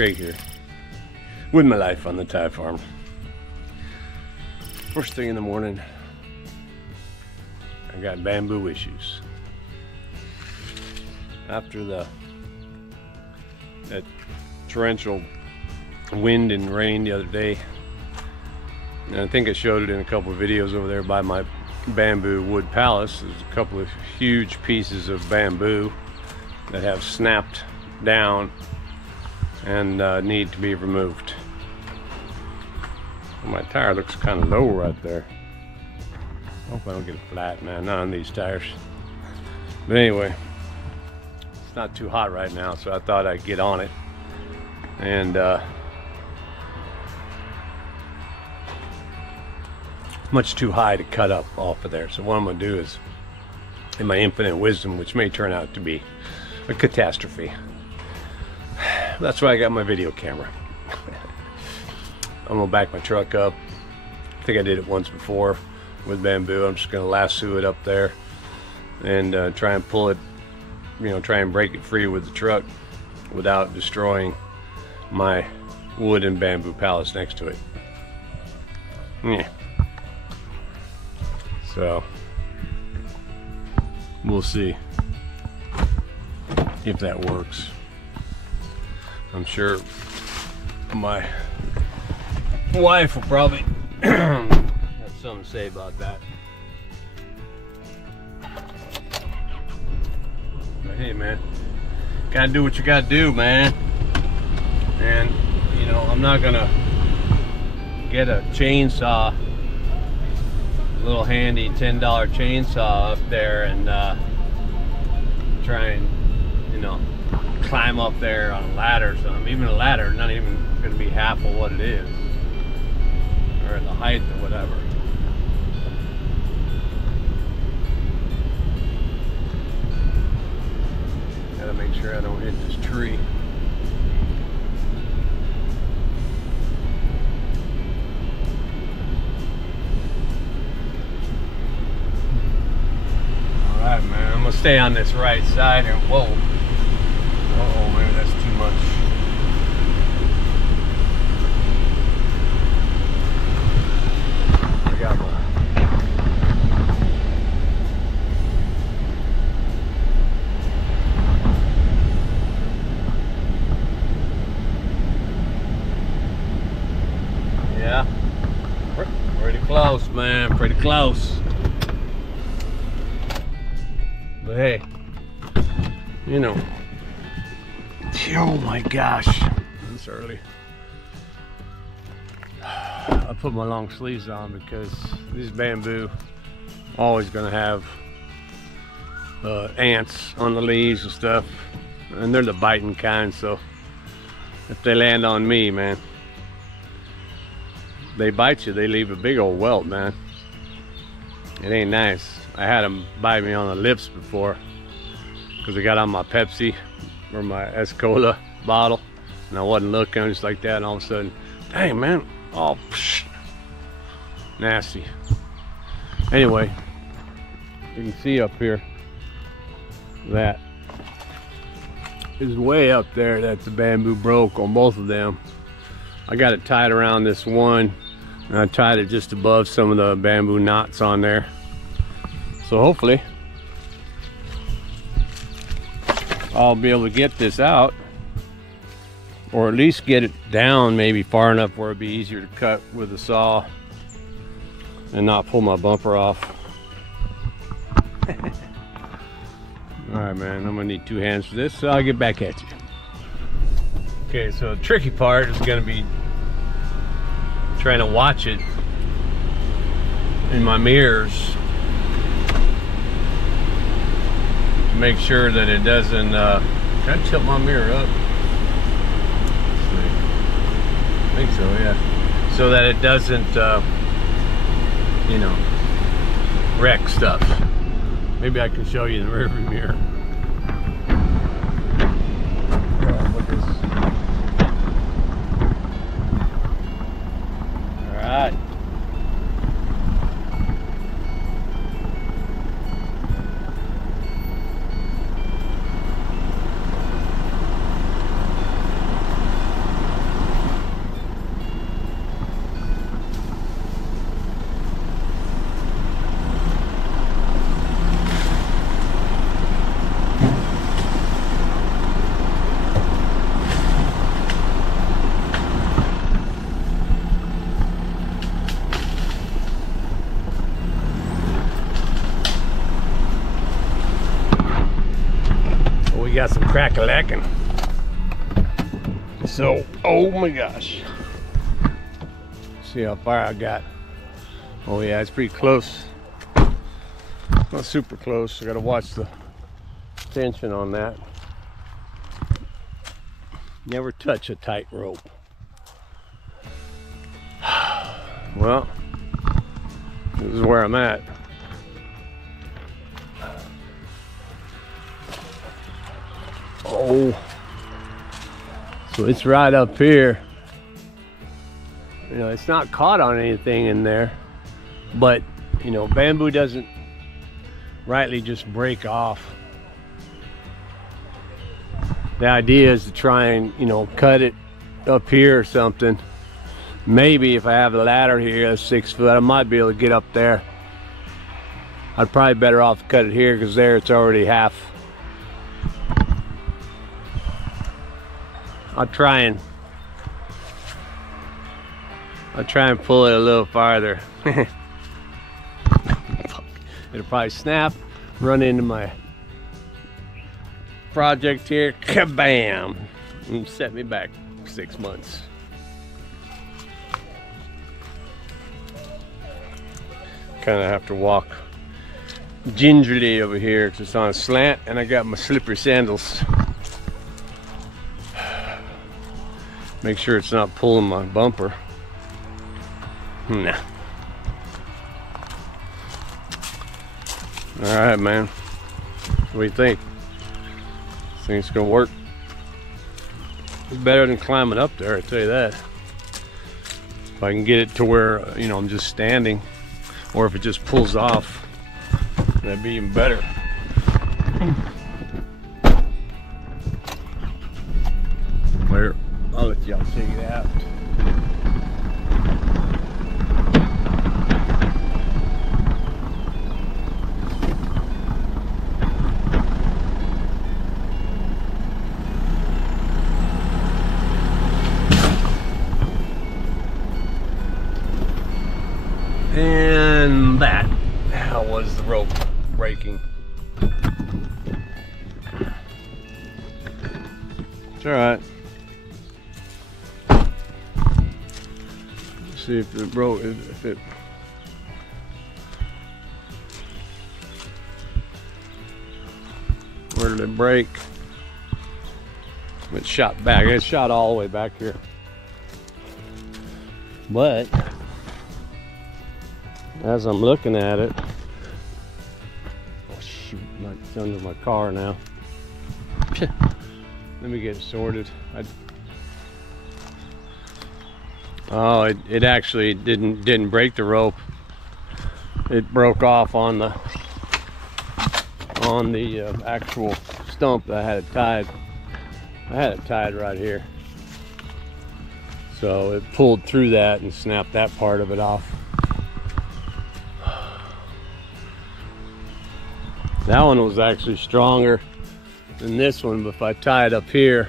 Craig here with my life on the Thai farm. First thing in the morning, I got bamboo issues. After that torrential wind and rain the other day, and I think I showed it in a couple of videos over there by my bamboo wood palace. There's a couple of huge pieces of bamboo that have snapped down and need to be removed. My tire looks kind of low right there. Hope I don't get it flat, man. Not on these tires. But anyway, it's not too hot right now, so I thought I'd get on it. And much too high to cut up off of there. So what I'm gonna do is, in my infinite wisdom, which may turn out to be a catastrophe, that's why I got my video camera. I'm gonna back my truck up. I think I did it once before with bamboo. I'm just gonna lasso it up there and try and pull it, try and break it free with the truck without destroying my wood and bamboo pallets next to it. Yeah. So we'll see if that works. I'm sure my wife will probably have something to say about that. But hey, man, gotta do what you gotta do, man. And I'm not gonna get a chainsaw, a little handy $10 chainsaw up there and try and climb up there on a ladder or something. Even a ladder, not even gonna be half of what it is, or the height or whatever. Gotta make sure I don't hit this tree. Alright, man, I'm gonna stay on this right side here. Whoa. Uh-oh, maybe that's too much. I got one. Yeah. Pretty close, man. Pretty close. But hey, oh my gosh, it's early. I put my long sleeves on because this bamboo always gonna have ants on the leaves and stuff, and they're the biting kind, so if they land on me, man, they bite you, they leave a big old welt, man. It ain't nice. I had them bite me on the lips before because they got on my Pepsi or my Escola bottle, and I wasn't looking, just like that, and all of a sudden, dang, man, oh, psh, nasty. Anyway, you can see up here that is way up there that the bamboo broke on both of them. I got it tied around this one, and I tied it just above some of the bamboo knots on there. So hopefully I'll be able to get this out, or at least get it down maybe far enough where it'd be easier to cut with a saw and not pull my bumper off. Alright, man, I'm gonna need 2 hands for this, so I'll get back at you. Okay, so the tricky part is gonna be trying to watch it in my mirrors, make sure that it doesn't can I tilt my mirror up? I think so, yeah. So that it doesn't wreck stuff. Maybe I can show you in the rearview mirror. Alright. we got some crack-a-lacking. So, oh my gosh. See how far I got. Oh yeah, it's pretty close. Not super close. I gotta watch the tension on that. Never touch a tight rope. Well, this is where I'm at. Oh, so it's right up here. You know, it's not caught on anything in there, but you know, bamboo doesn't rightly just break off. The idea is to try and, you know, cut it up here or something. Maybe if I have a ladder here that's 6 foot, I might be able to get up there. I'd probably better off to cut it here because there it's already half. I'll try and pull it a little farther. It'll probably snap, run into my project here, kabam, and set me back 6 months. Kind of have to walk gingerly over here because it's on a slant and I got my slippery sandals. Make sure it's not pulling my bumper. Nah. All right, man. What do you think? Think it's gonna work? It's better than climbing up there, I tell you that. If I can get it to where, you know, I'm just standing, or if it just pulls off, that'd be even better. Where I'll let y'all check it out. And that was the rope breaking. It's all right. Let's see if it broke. If it. Where did it break? It shot back. It shot all the way back here. But as I'm looking at it, oh shoot, it's under my car now. Let me get it sorted. Oh, it actually didn't break the rope. It broke off on the actual stump that I had it tied. I had it tied right here. So it pulled through that and snapped that part of it off. That one was actually stronger than this one, but if I tie it up here,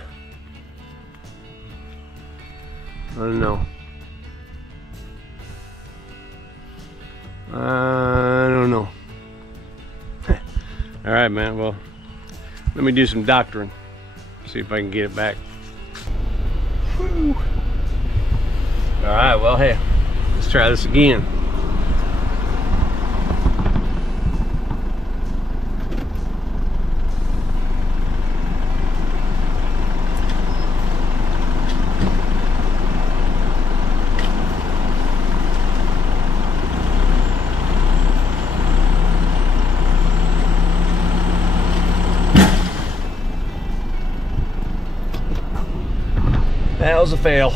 I don't know. I don't know. All right, man, well, let me do some doctoring. See if I can get it back. Whew. All right, well, hey, let's try this again. That was a fail.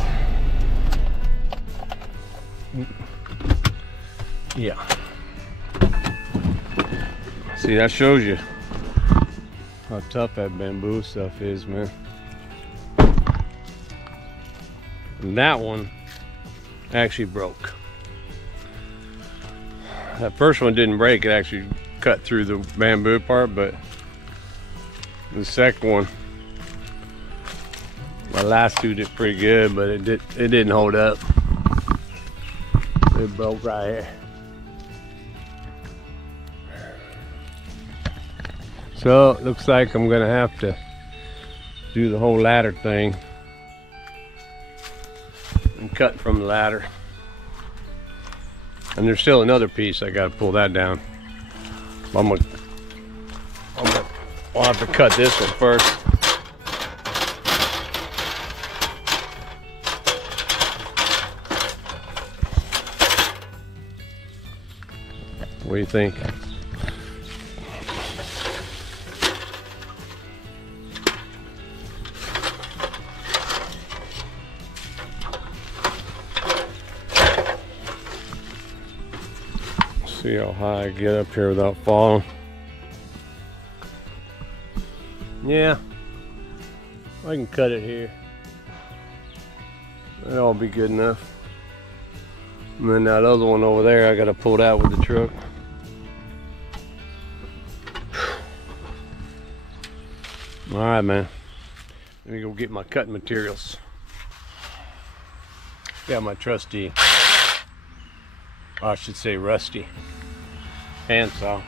Yeah. See, that shows you how tough that bamboo stuff is, man. And that one actually broke. That first one didn't break, it actually cut through the bamboo part, but the second one, I lassoed it pretty good, but it didn't hold up. It broke right here. So it looks like I'm gonna have to do the whole ladder thing. I'm cutting from the ladder. And there's still another piece, I gotta pull that down. I'll have to cut this one first. What do you think? See how high I get up here without falling. Yeah, I can cut it here. That'll be good enough. And then that other one over there, I gotta pull it out with the truck. All right, man. Let me go get my cutting materials. Got my trusty, I should say rusty, handsaw.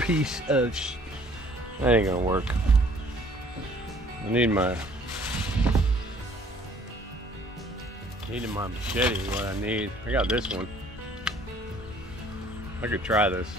Piece of that ain't gonna work. I need my machete. What I need, I got this one. I could try this.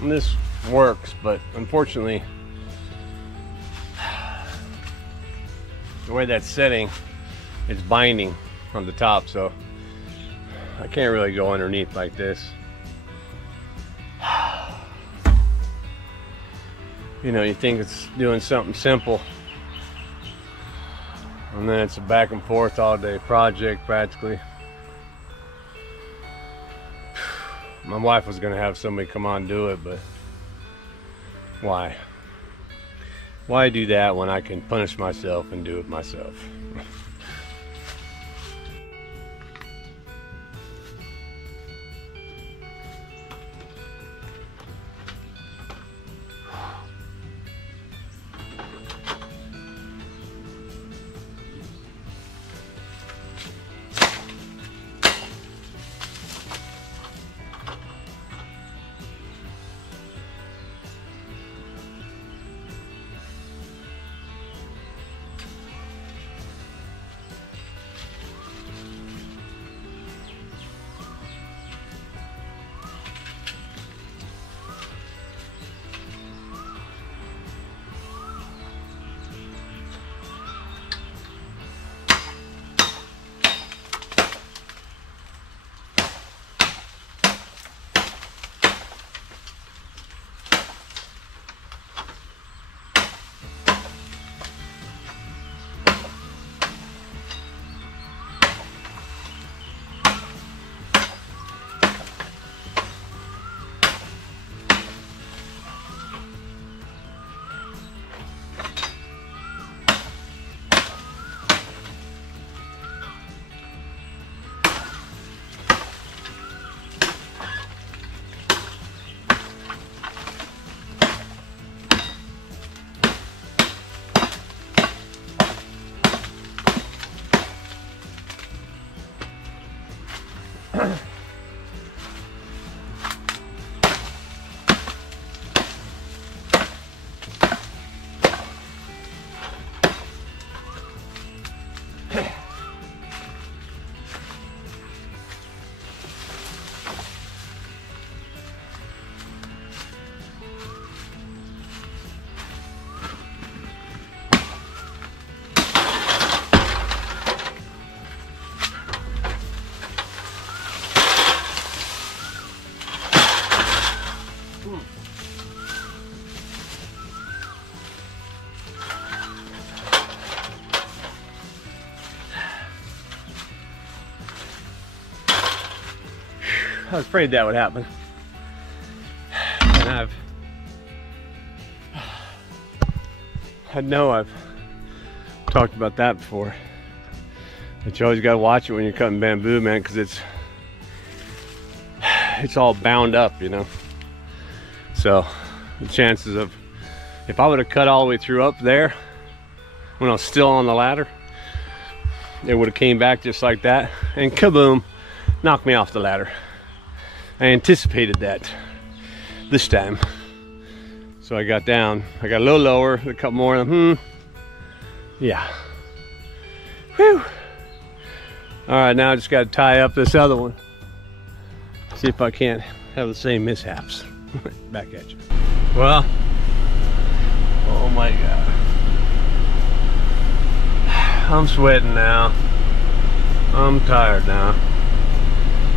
And this works, but unfortunately the way that's setting, it's binding on the top, so I can't really go underneath like this. You know, you think it's doing something simple, and then it's a back and forth all day project practically. My wife was gonna have somebody come on and do it, but why? Why do that when I can punish myself and do it myself? I was afraid that would happen. And I know I've talked about that before. But you always gotta watch it when you're cutting bamboo, man, because it's all bound up, you know. So the chances of, if I would have cut all the way through up there when I was still on the ladder, it would have came back just like that and kaboom, knocked me off the ladder. I anticipated that this time. So I got down, I got a little lower, a couple more, yeah. Whew. All right, now I just gotta tie up this other one. See if I can't have the same mishaps. Back at you. Well, oh my God. I'm sweating now. I'm tired now.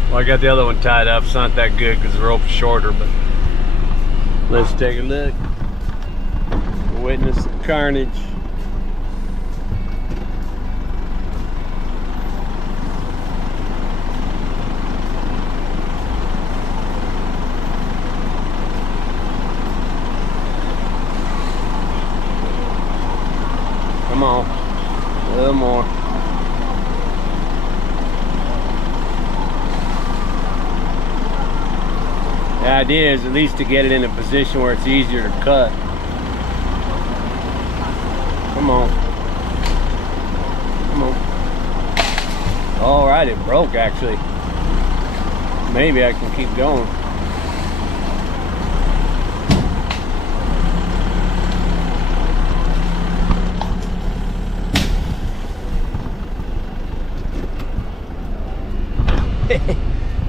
Well, I got the other one tied up. It's not that good because the rope's shorter, but let's take a look. Witness the carnage. Come on, a little more. The idea is at least to get it in a position where it's easier to cut. Come on. Come on. All right, it broke actually. Maybe I can keep going.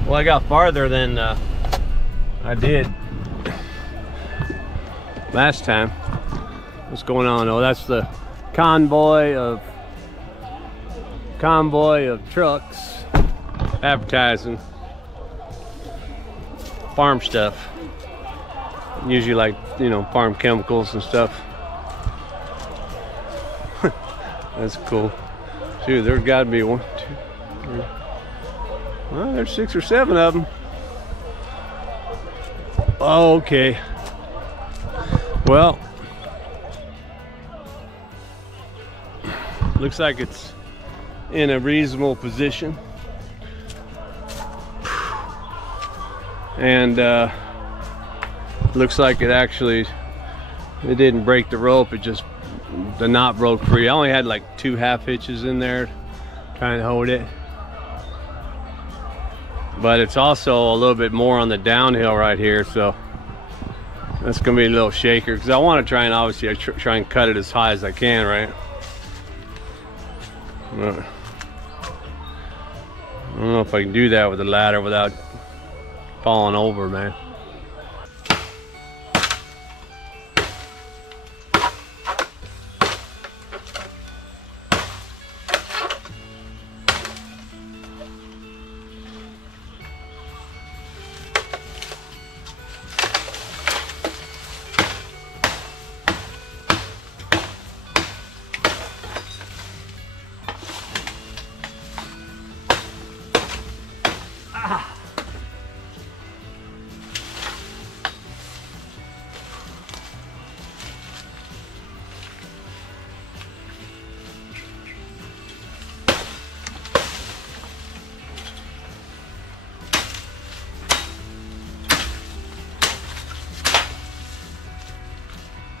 Well, I got farther than I did last time. What's going on? Oh, that's the convoy of trucks advertising farm stuff. Usually, like, you know, farm chemicals and stuff. That's cool. Shoot, there's got to be 1, 2, 3. Well, there's 6 or 7 of them. Okay. Well, looks like it's in a reasonable position. And looks like it didn't break the rope. It just, the knot broke free. I only had like 2 half hitches in there trying to hold it. But it's also a little bit more on the downhill right here, so that's gonna be a little shaker because I want to try and obviously try and cut it as high as I can, right? I don't know if I can do that with the ladder without falling over, man.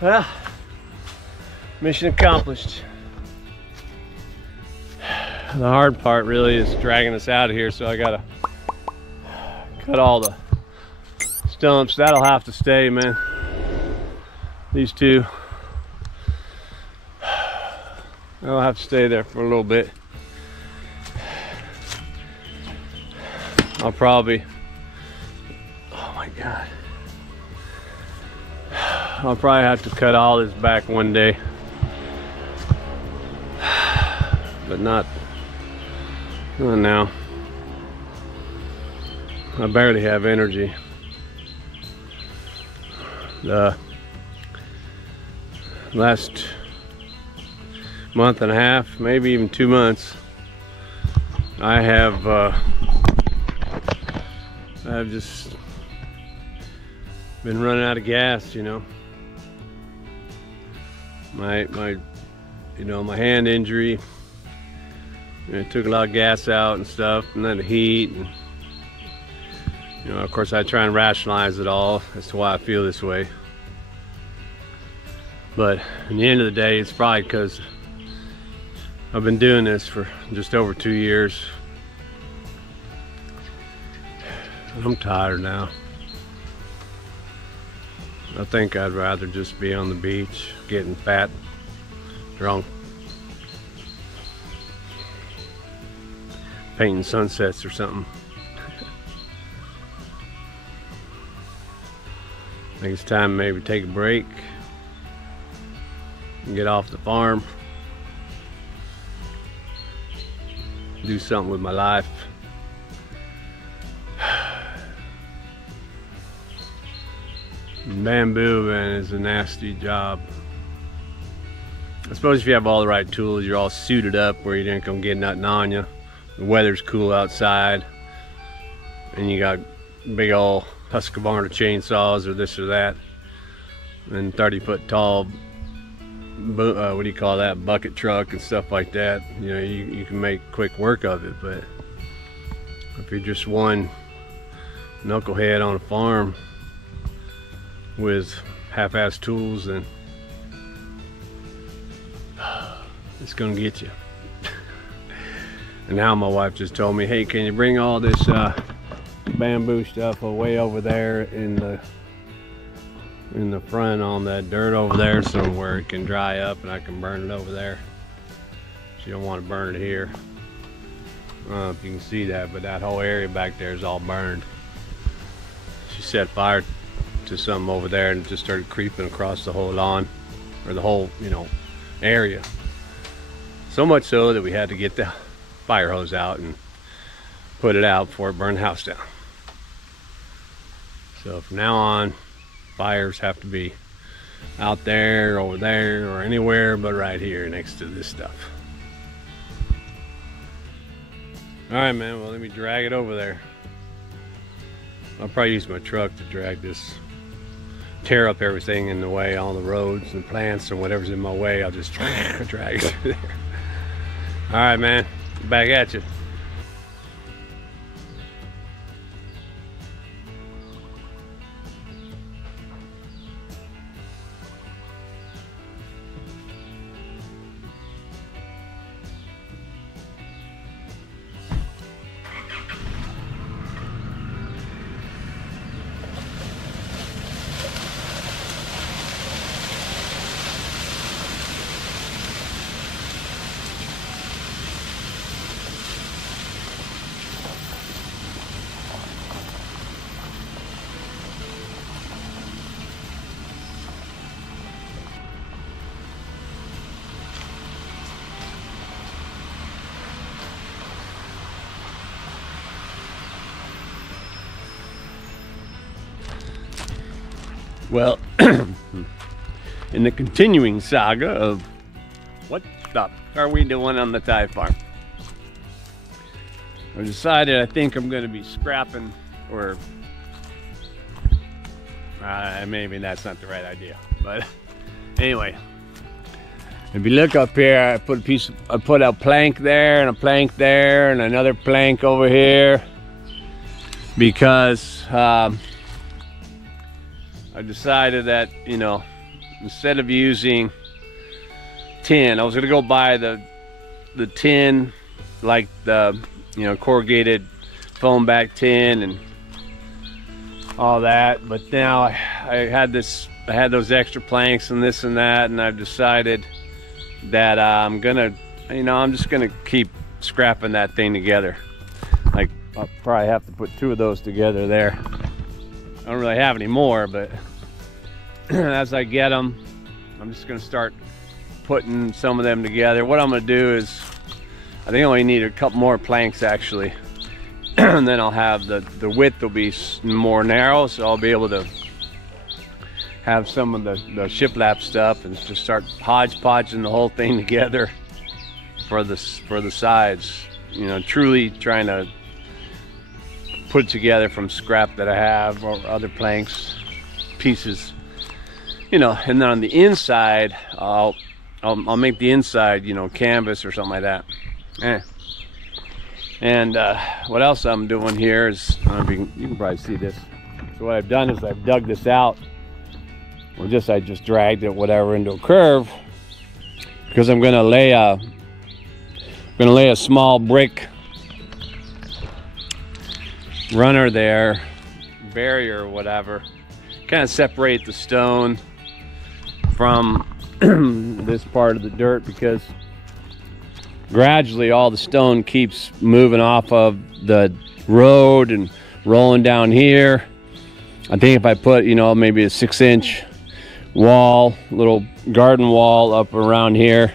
Well, mission accomplished. The hard part really is dragging us out of here, so I gotta cut all the stumps. That'll have to stay, man. These two, they'll have to stay there for a little bit. I'll probably, oh my God. I'll probably have to cut all this back one day, but not now. I barely have energy. The last month and a half, maybe even 2 months, I've just been running out of gas, you know. My hand injury, it took a lot of gas out and stuff, and then the heat, and of course I try and rationalize it all as to why I feel this way. But in the end of the day, it's probably because I've been doing this for just over 2 years. I'm tired now. I think I'd rather just be on the beach, getting fat, drunk, painting sunsets or something. I think it's time to maybe take a break and get off the farm, do something with my life. Bamboo, man, is a nasty job. I suppose if you have all the right tools, you're all suited up where you ain't gonna get nothing on you. The weather's cool outside, and you got big old Husqvarna chainsaws or this or that, and 30-foot tall, what do you call that, bucket truck and stuff like that. You know, you can make quick work of it. But if you're just one knucklehead on a farm with half-assed tools, then it's gonna get you. And now my wife just told me, hey, can you bring all this bamboo stuff away over there in the front on that dirt over there, somewhere it can dry up and I can burn it over there. She don't want to burn it here. I don't know if you can see that, but that whole area back there is all burned. She set fire to something over there and it just started creeping across the whole lawn, or the whole, area. So much so that we had to get the fire hose out and put it out before it burned the house down. So from now on, fires have to be out there, over there, or anywhere but right here next to this stuff. All right, man, well, let me drag it over there. I'll probably use my truck to drag this, tear up everything in the way, all the roads and plants and whatever's in my way. I'll just drag it through there. All right, man, back at you. Well, in the continuing saga of what stuff are we doing on the Thai farm, I've decided I think I'm going to be scrapping, or maybe that's not the right idea. But anyway, if you look up here, I put a plank there and a plank there and another plank over here because I decided that, instead of using tin, I was gonna go buy the tin, like the corrugated foam back tin and all that. But now I had those extra planks and this and that, and I've decided that I'm just gonna keep scrapping that thing together. Like, I'll probably have to put 2 of those together there. I don't really have any more, but as I get them, I'm just gonna start putting some of them together. What I'm gonna do is, I think I only need a couple more planks actually, and then I'll have the width will be more narrow, so I'll be able to have some of the shiplap stuff and just start hodgepodging the whole thing together for the sides. You know, truly trying to put it together from scrap that I have or other planks, pieces. You know, and then on the inside, I'll make the inside, you know, canvas or something like that. And what else I'm doing here is, I don't know if you can probably see this. So what I've done is I've dug this out. Well, I just dragged it, whatever, into a curve, because I'm gonna lay a small brick runner there, barrier or whatever, kind of separate the stone from this part of the dirt, because gradually all the stone keeps moving off of the road and rolling down here. I think if I put, you know, maybe a 6-inch wall, little garden wall up around here,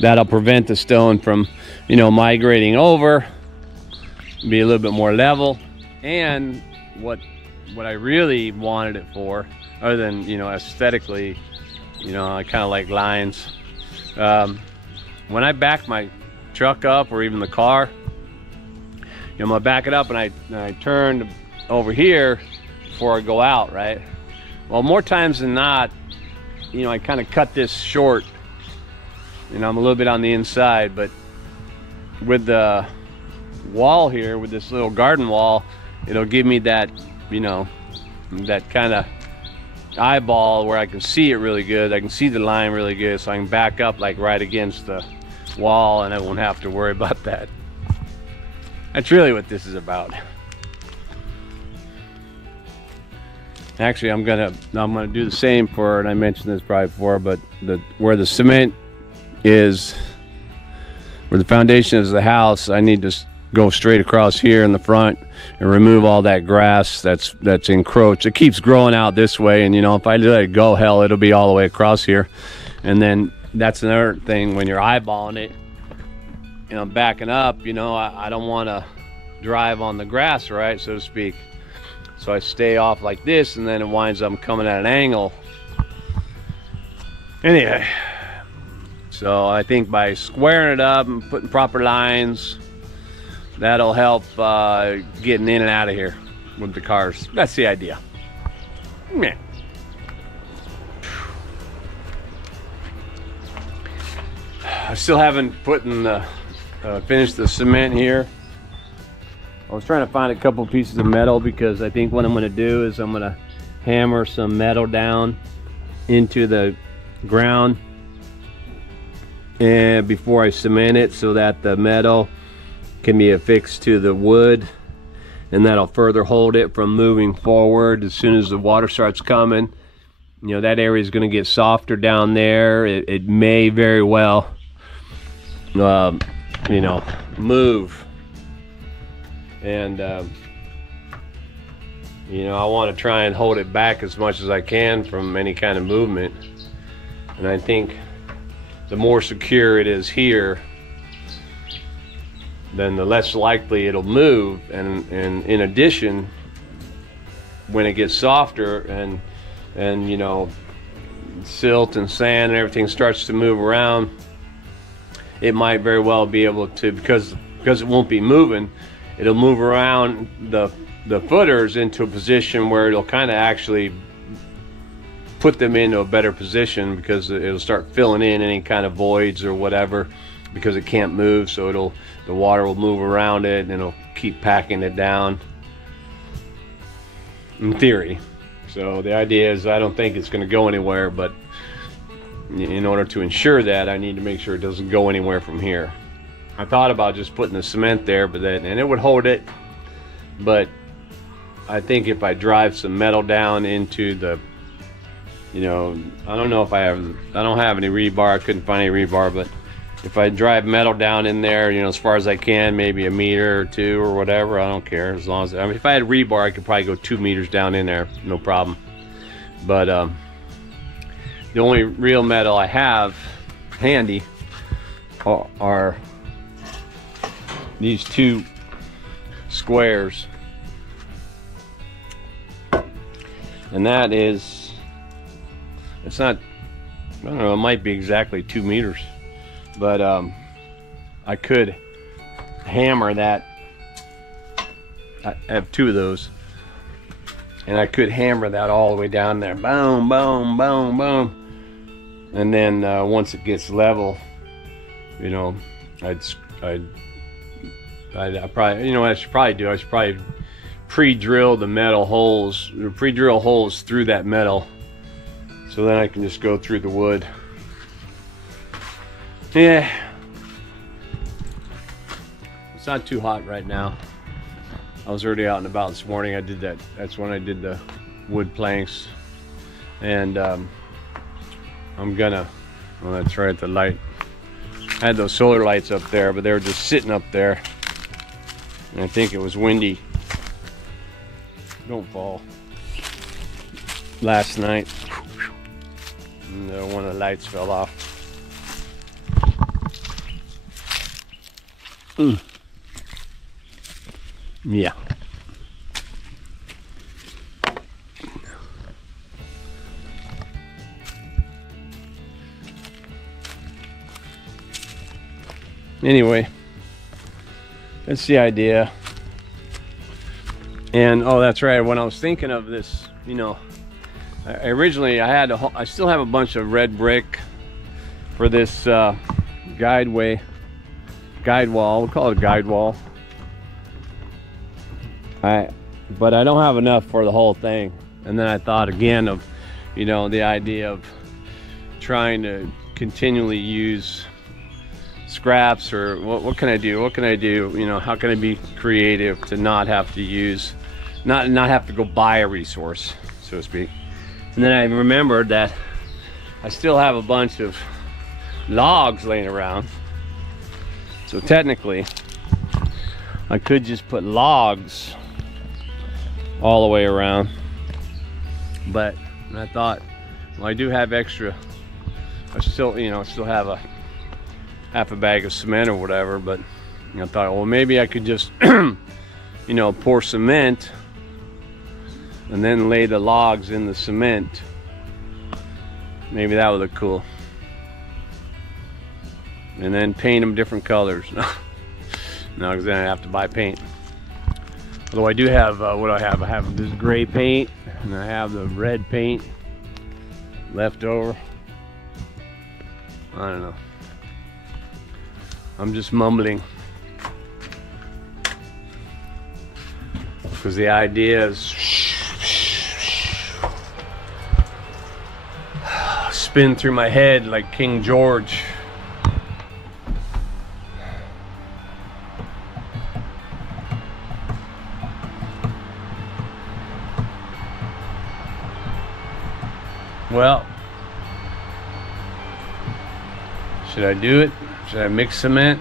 that'll prevent the stone from, you know, migrating over, be a little bit more level. And what I really wanted it for, other than, you know, aesthetically, you know, I kind of like lines. When I back my truck up, or even the car, you know, I'm gonna back it up and I turn over here before I go out, right? Well, more times than not, you know, I kind of cut this short. You know, I'm a little bit on the inside, but with the wall here, with this little garden wall, it'll give me that, you know, that kind of eyeball where I can see it really good. I can see the line really good, so I can back up like right against the wall and I won't have to worry about that. That's really what this is about. Actually, I'm gonna do the same for, and I mentioned this probably before, but where the cement is, where the foundation is the house, I need to go straight across here in the front and remove all that grass that's encroached. It keeps growing out this way, and you know, if I let it go, hell, it'll be all the way across here. And then that's another thing, when you're eyeballing it, you know, backing up, you know, I don't want to drive on the grass, right, so to speak. So I stay off like this, and then it winds up coming at an angle. Anyway, so I think by squaring it up and putting proper lines, that'll help getting in and out of here with the cars. That's the idea. Yeah. I still haven't finished the cement here. I was trying to find a couple pieces of metal, because I think what I'm going to do is I'm going to hammer some metal down into the ground and before I cement it, so that the metal can be affixed to the wood, and that'll further hold it from moving forward. As soon as the water starts coming, you know, that area is going to get softer down there. It may very well you know, move. And you know, I want to try and hold it back as much as I can from any kind of movement. And I think the more secure it is here, then the less likely it'll move. And in addition, when it gets softer and you know, silt and sand and everything starts to move around, it might very well be able to, because it won't be moving, it'll move around the footers into a position where it'll kind of actually put them into a better position, because it'll start filling in any kind of voids or whatever, because it can't move. So the water will move around it and it'll keep packing it down, in theory. So the idea is, I don't think it's going to go anywhere, but in order to ensure that, I need to make sure it doesn't go anywhere from here. I thought about just putting the cement there, and it would hold it, but I think if I drive some metal down into the, you know, I don't know if I don't have any rebar. I couldn't find any rebar, but if I drive metal down in there, you know, as far as I can, maybe a meter or two or whatever, I don't care. As long as, I mean, if I had rebar, I could probably go 2 meters down in there, no problem. But the only real metal I have handy are these 2 squares, and that is It's not, I don't know, it might be exactly 2 meters, but I could hammer that. I have 2 of those, and I could hammer that all the way down there. Boom, boom, boom, boom. And then once it gets level, you know, I'd probably, you know what I should probably do? I should probably pre-drill the metal holes, pre-drill holes through that metal, so then I can just go through the wood. Yeah, it's not too hot right now. I was already out and about this morning. I did that. That's when I did the wood planks, and I'm gonna. Well, that's right. The light. I had those solar lights up there, but they were just sitting up there, and I think it was windy. Don't fall. Last night, and one of the lights fell off. Yeah. Anyway, that's the idea. And oh, that's right. When I was thinking of this, you know, I still have a bunch of red brick for this guide wall. We'll call it a guide wall. But I don't have enough for the whole thing. And then I thought again of, you know, the idea of trying to continually use scraps, or what can I do? What can I do? You know, how can I be creative to not have to use, not have to go buy a resource, so to speak. And then I remembered that I still have a bunch of logs laying around. So technically, I could just put logs all the way around, but I thought, well, I do have extra. I still, you know, still have a half a bag of cement or whatever, but you know, I thought, well, maybe I could just you know, pour cement and then lay the logs in the cement. Maybe that would look cool. And then paint them different colors. No, because then I have to buy paint. Although I do have, what do I have? I have this gray paint, and I have the red paint left over. I don't know. I'm just mumbling, because the idea is spin through my head like King George. Well, should I do it? Should I mix cement?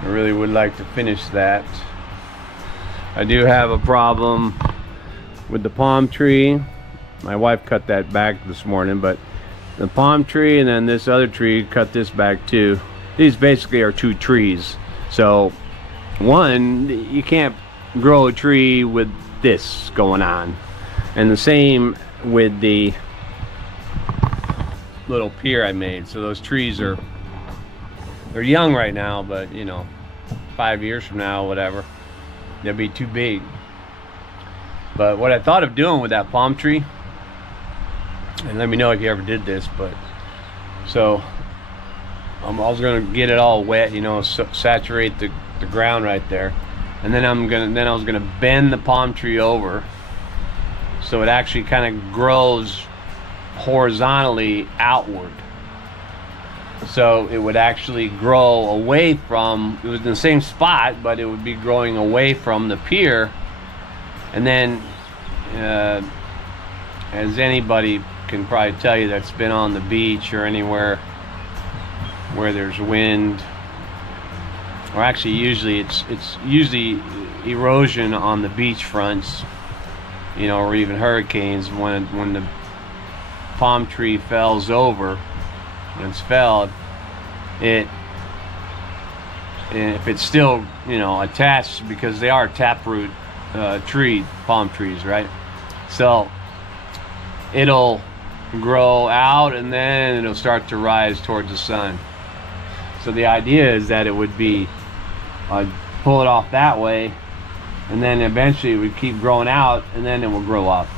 I really would like to finish that. I do have a problem with the palm tree. My wife cut that back this morning, but the palm tree and then this other tree cut this back too. These basically are 2 trees. So one, you can't grow a tree with this going on, and the same with the little pier I made. So those trees they're young right now, but you know, 5 years from now, whatever, they'll be too big. But what I thought of doing with that palm tree, and let me know if you ever did this, but so I was gonna get it all wet, you know, saturate the ground right there. And then I was gonna bend the palm tree over so it actually kind of grows horizontally outward. So it would actually grow away from, it was in the same spot, but it would be growing away from the pier. And then, as anybody can probably tell you that's been on the beach or anywhere where there's wind, or actually usually it's usually erosion on the beach fronts, you know, or even hurricanes. When the palm tree fells over, when it's felled, if it's still, you know, attached, because they are taproot palm trees, right? So it'll grow out and then it'll start to rise towards the sun. So the idea is that it would be, I'd pull it off that way, and then eventually it would keep growing out, and then it will grow up.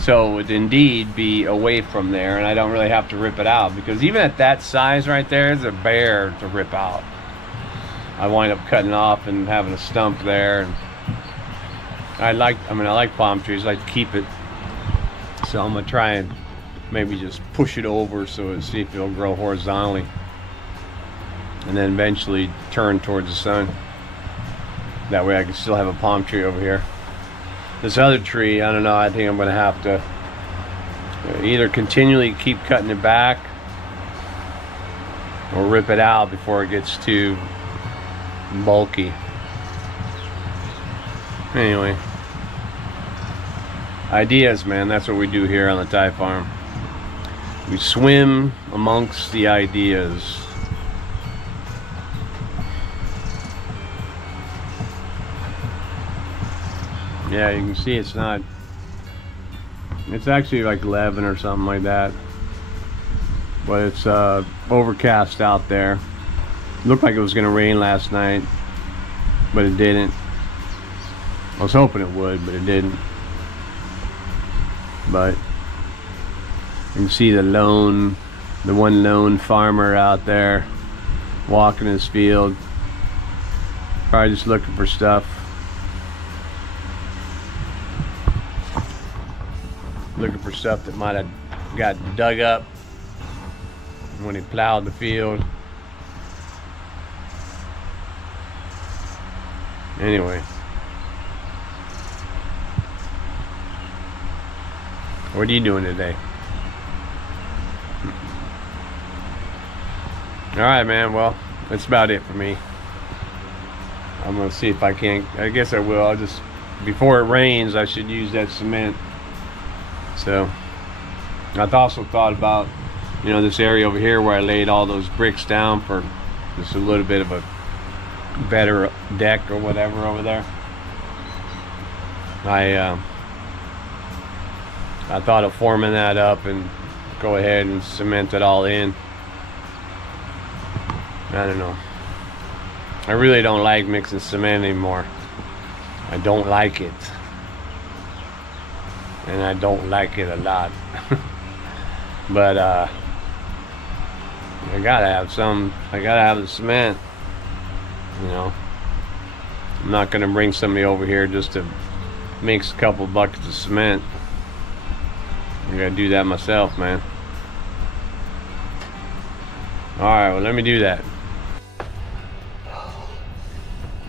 So it would indeed be away from there, and I don't really have to rip it out, because even at that size right there, it's a bear to rip out. I wind up cutting off and having a stump there. And I like palm trees. I like to keep it. So I'm gonna try and maybe just push it over so see if it'll grow horizontally, and then eventually turn towards the sun. That way I can still have a palm tree over here. This other tree, I don't know, I think I'm gonna have to either continually keep cutting it back or rip it out before it gets too bulky. Anyway, ideas, man. That's what we do here on the Thai farm. We swim amongst the ideas. Yeah, you can see it's not, it's actually like 11 or something like that, but it's overcast out there. Looked like it was gonna rain last night, but it didn't. I was hoping it would, but it didn't. But you can see the one lone farmer out there walking his field, probably just looking for stuff. Looking for stuff that might have got dug up when he plowed the field. Anyway, what are you doing today? Alright, man, well, that's about it for me. I'm gonna see if I can, I guess I will, I'll just, before it rains, I should use that cement. So I've also thought about, you know, this area over here where I laid all those bricks down for just a little bit of a better deck or whatever over there. I thought of forming that up and go ahead and cement it all in. I don't know. I really don't like mixing cement anymore. I don't like it. And I don't like it a lot. But I gotta have some, I gotta have the cement, you know. I'm not gonna bring somebody over here just to mix a couple buckets of cement. I gotta do that myself, man. Alright, well, let me do that.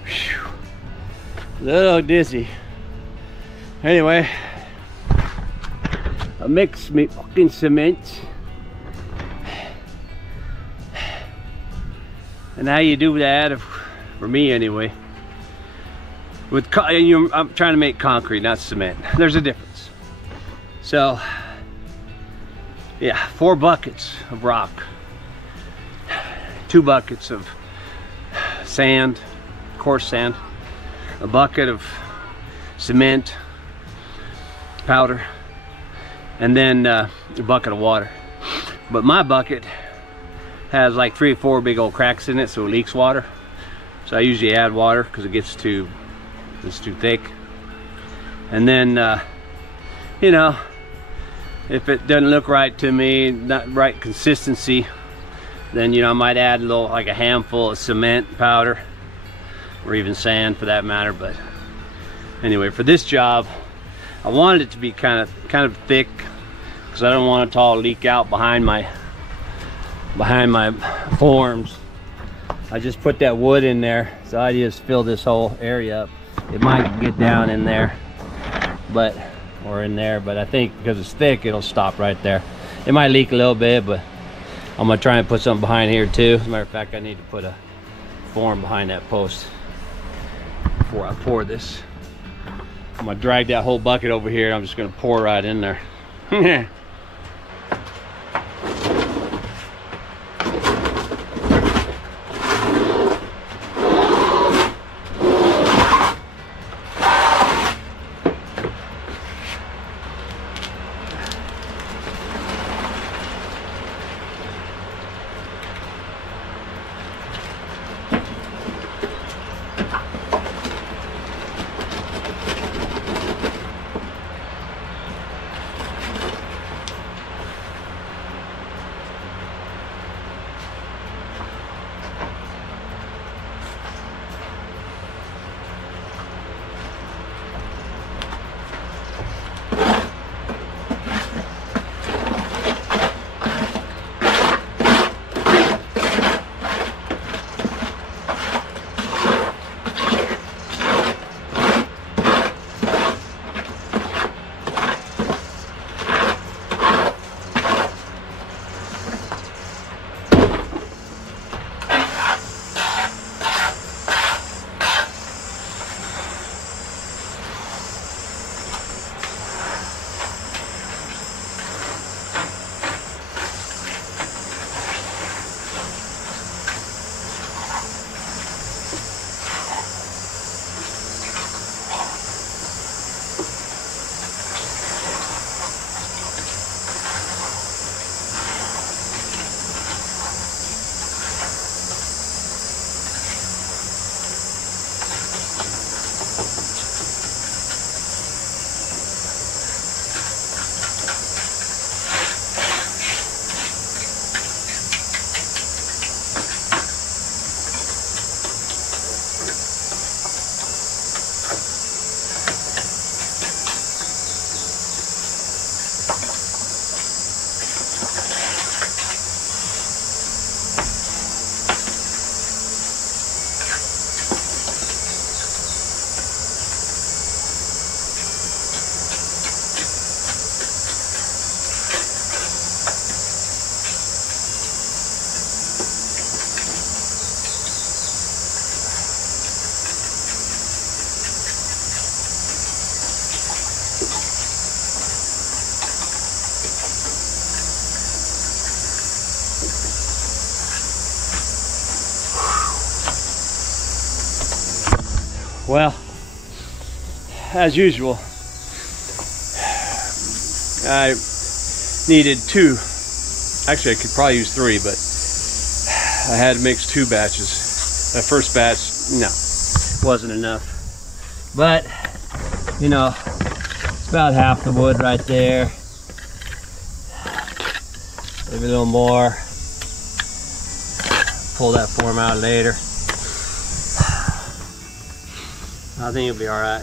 Whew. A little dizzy. Anyway, I mix me fucking cement. And how you do that, for me anyway, with I'm trying to make concrete, not cement. There's a difference. So yeah, 4 buckets of rock, 2 buckets of sand, coarse sand, a bucket of cement powder, and then a bucket of water. But my bucket has like 3 or 4 big old cracks in it, so it leaks water. So I usually add water because it gets too thick. And then you know, if it doesn't look right to me, not right consistency, then, you know, I might add a little, like a handful of cement powder, or even sand for that matter. But anyway, for this job, I wanted it to be kind of thick, because I don't want it to all leak out behind my forms. I just put that wood in there, so I just fill this whole area up. It might get down in there, but or in there, but I think because it's thick, it'll stop right there. It might leak a little bit, but I'm gonna try and put something behind here too. As a matter of fact, I need to put a form behind that post before I pour this. I'm gonna drag that whole bucket over here, and I'm just gonna pour right in there. Well, as usual, I needed 2. Actually, I could probably use 3, but I had to mix 2 batches. That first batch, no, wasn't enough. But, you know, it's about half the wood right there. Maybe a little more. Pull that form out later. I think it'll be all right.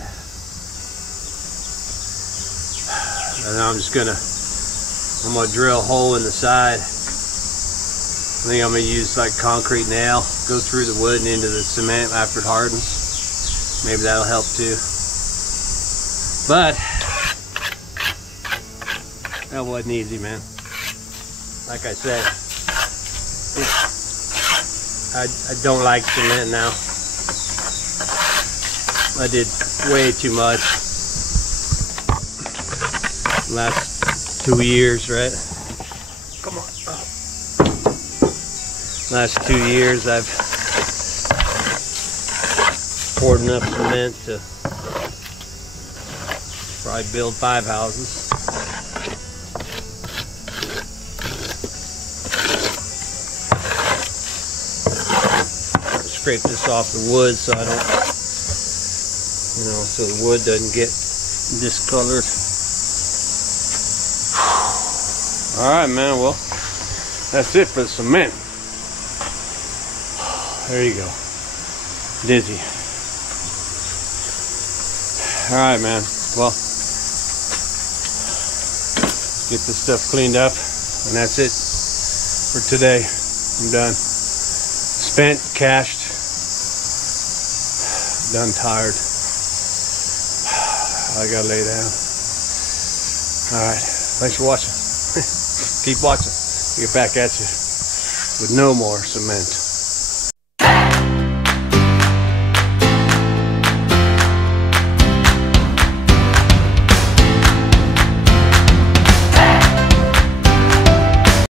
And now I'm gonna drill a hole in the side. I think I'm gonna use like concrete nail, go through the wood and into the cement after it hardens. Maybe that'll help too. But that wasn't easy, man. Like I said, I don't like cement now. I did way too much last 2 years, right? Come on. Oh. Last 2 years I've poured enough cement to probably build 5 houses. Scrape this off the wood so I don't, you know, so the wood doesn't get discolored. All right, man, well, that's it for the cement. There you go. Dizzy. All right, man, well, get this stuff cleaned up, and that's it for today. I'm done. Spent, cashed, done, tired. I gotta lay down. Alright, thanks for watching. Keep watching. I'll get back at you with no more cement.